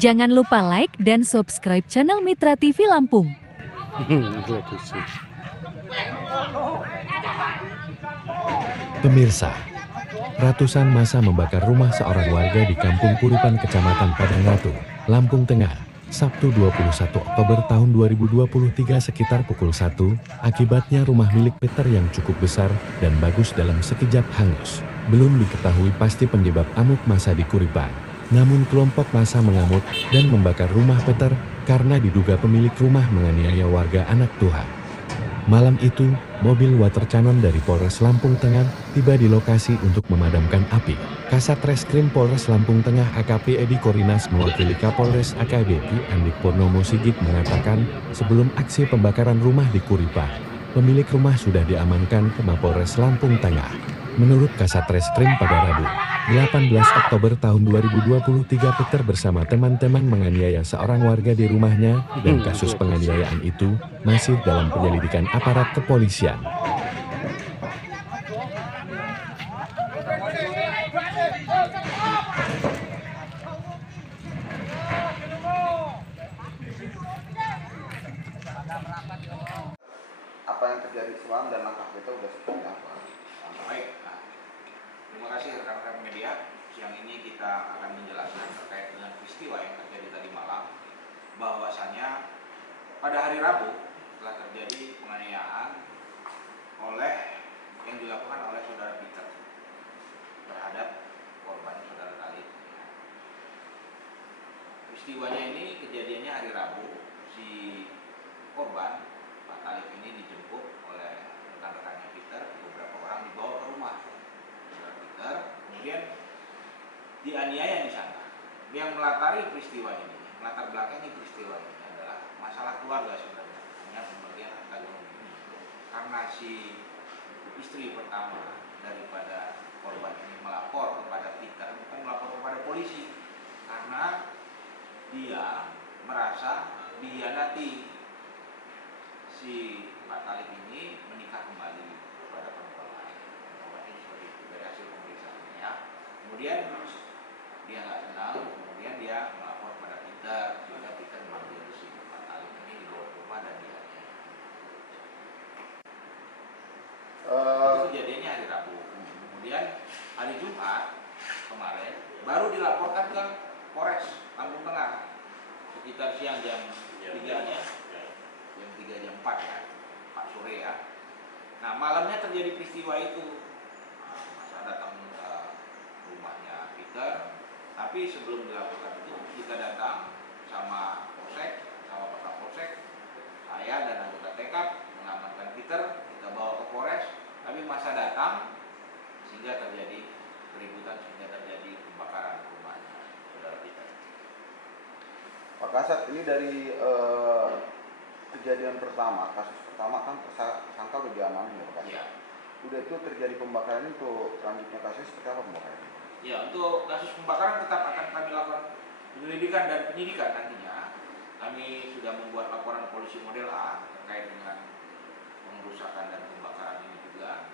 Jangan lupa like dan subscribe channel Mitra TV Lampung. Pemirsa, ratusan massa membakar rumah seorang warga di Kampung Kuripan, Kecamatan Padangratu, Lampung Tengah, Sabtu 21 Oktober tahun 2023 sekitar pukul 1, akibatnya rumah milik Peter yang cukup besar dan bagus dalam sekejap hangus. Belum diketahui pasti penyebab amuk massa di Kuripan. Namun kelompok massa mengamuk dan membakar rumah Peter karena diduga pemilik rumah menganiaya warga anak Tuhan. Malam itu, mobil water cannon dari Polres Lampung Tengah tiba di lokasi untuk memadamkan api. Kasat Reskrim Polres Lampung Tengah AKP Edi Korinas mewakili Kapolres AKBP Andik Purnomo Sigit mengatakan sebelum aksi pembakaran rumah di Kuripan, pemilik rumah sudah diamankan ke Mapolres Lampung Tengah. Menurut Kasat Reskrim pada Rabu, 18 Oktober tahun 2023 Peter bersama teman-teman menganiaya seorang warga di rumahnya dan kasus penganiayaan itu masih dalam penyelidikan aparat kepolisian. Apa yang terjadi semalam dan langkah kita sudah seperti apa? Baik, terima kasih rekan-rekan media. Siang ini kita akan menjelaskan terkait dengan peristiwa yang terjadi tadi malam, bahwasanya pada hari Rabu telah terjadi penganiayaan yang dilakukan oleh saudara Peter terhadap korban saudara Talib. Peristiwanya ini kejadiannya hari Rabu. Si korban Pak Talib ini dijemput oleh rekan-rekannya Peter, beberapa orang dibawa ke rumah saudara Peter, kemudian dianiaya di sana. Yang melatar belakangi peristiwa ini adalah masalah keluarga sebenarnya, hanya pembagian harta gono ini. Karena si istri pertama daripada korban ini melapor kepada Peter, bukan melapor kepada polisi, karena dia merasa dihianati. Si Pak Talib ini menikah kembali kepada perempuan lain. Ini seperti itu dari hasil pemeriksaannya ya. Kemudian dia nggak senang, kemudian dia melapor kepada Peter, sehingga Peter memanggil si Pak Talib ini dibawa ke rumah dan dianiaya. Itu kejadiannya hari Rabu. Kemudian hari Jumat kemarin baru dilaporkan ke Polres Lampung Tengah sekitar siang jam 3-nya. Jam 3 jam 4 ya, 4 sore ya. Nah, malamnya terjadi peristiwa itu. Masa datang ke rumahnya Peter, tapi sebelum dilakukan itu kita datang sama Polsek, sama Pak Kapolsek, saya dan anggota TKP mengamankan Peter, kita bawa ke Polres, tapi masa datang sehingga terjadi keributan, sehingga terjadi pembakaran rumahnya saudara Peter. Pak Kasat, ini dari kejadian pertama, kasus pertama kan tersangka udah diamankan ya Pak Kasat? Ya. Udah itu terjadi pembakaran itu, selanjutnya kasusnya seperti apa pembakaran? Ya, untuk kasus pembakaran tetap akan kami lakukan penyelidikan dan penyidikan nantinya. Kami sudah membuat laporan polisi model A terkait dengan pengerusakan dan pembakaran ini juga.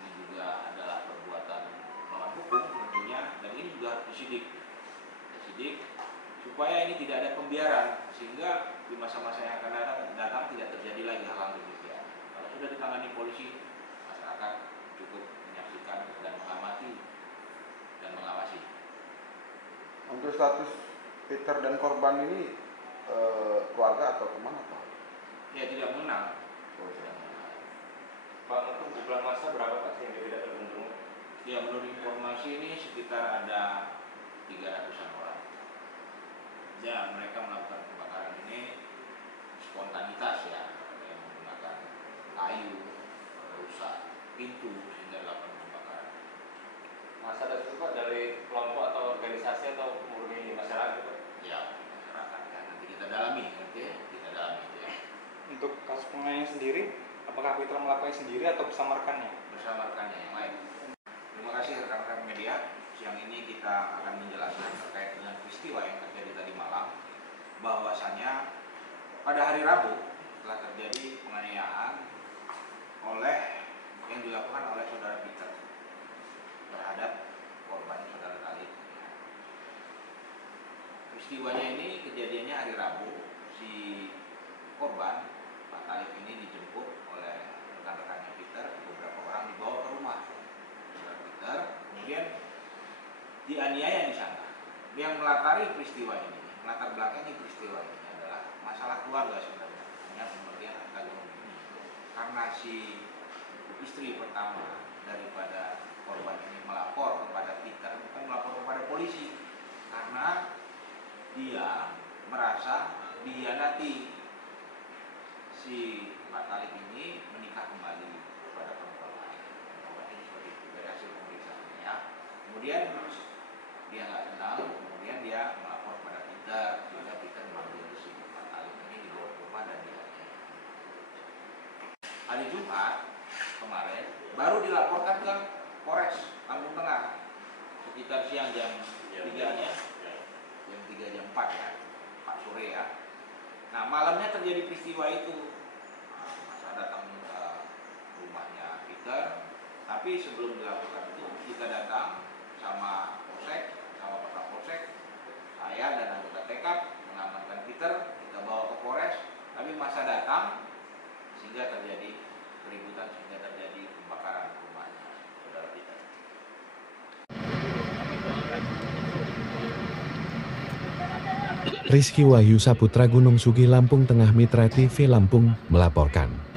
Ini juga adalah perbuatan melawan hukum tentunya, dan ini juga harus disidik supaya ini tidak ada pembiaran, sehingga di masa-masa yang akan datang tidak terjadi lagi hal-hal demikian. Kalau sudah ditangani polisi, masyarakat cukup menyaksikan dan mengamati dan mengawasi. Untuk status Peter dan korban ini keluarga atau teman atau? Ya, tidak mengenal. Pak, untuk jumlah massa berapa Pak yang tidak terbentuk? Ya, menurut informasi ini sekitar ada 300-an orang. Ya, mereka melakukan pembakaran ini spontanitas ya, yang menggunakan kayu, rusak pintu sehingga dilakukan pembakaran. Massa tersebut Pak dari kelompok atau organisasi atau murni masyarakat Pak? Ya, masyarakat ya. Nanti kita dalami, ya. Untuk kasus penganiayaan sendiri, apakah Peter melakukannya sendiri atau bersama rekannya? Bersama rekannya yang lain. Terima kasih rekan-rekan media. Siang ini kita akan menjelaskan terkait dengan peristiwa yang terjadi tadi malam, bahwasanya pada hari Rabu telah terjadi penganiayaan yang dilakukan oleh saudara Peter terhadap korban saudara Talib. peristiwanya ini kejadiannya hari Rabu. Si korban Pak Talib ini dijemput oleh rekan-rekannya Peter, beberapa orang dibawa ke rumah saudara Peter, kemudian dianiaya di sana. Yang melatari peristiwa ini, melatar belakangi peristiwa ini adalah masalah keluarga sebenarnya, hanya pembagian harta gono ini. Karena si istri pertama daripada korban ini melapor kepada Peter, bukan melapor kepada polisi, karena dia merasa dihianati. Si Pak Talib ini menikah kembali kepada perempuan lain. Seperti itu dari hasil pemeriksaannya. Kemudian dia nggak tenang, kemudian dia melapor kepada Peter, sehingga Peter memanggil si Pak Talib ini dibawa ke rumah dan dianiaya. Hari Jumat kemarin baru dilaporkan ke Polres Lampung Tengah sekitar siang jam 3-nya, jam 3 jam 4 ya, 4 sore ya. Nah malamnya terjadi peristiwa itu. Masa datang ke rumahnya Peter, tapi sebelum dilakukan itu kita datang sama Polsek, sama Pak Kapolsek, saya dan anggota tekap mengamankan Peter, kita bawa ke Polres, tapi masa datang sehingga terjadi keributan, sehingga terjadi pembakaran rumahnya saudara Peter. Rizky Wahyu Saputra, Gunung Sugi, Lampung Tengah, Mitra TV Lampung melaporkan.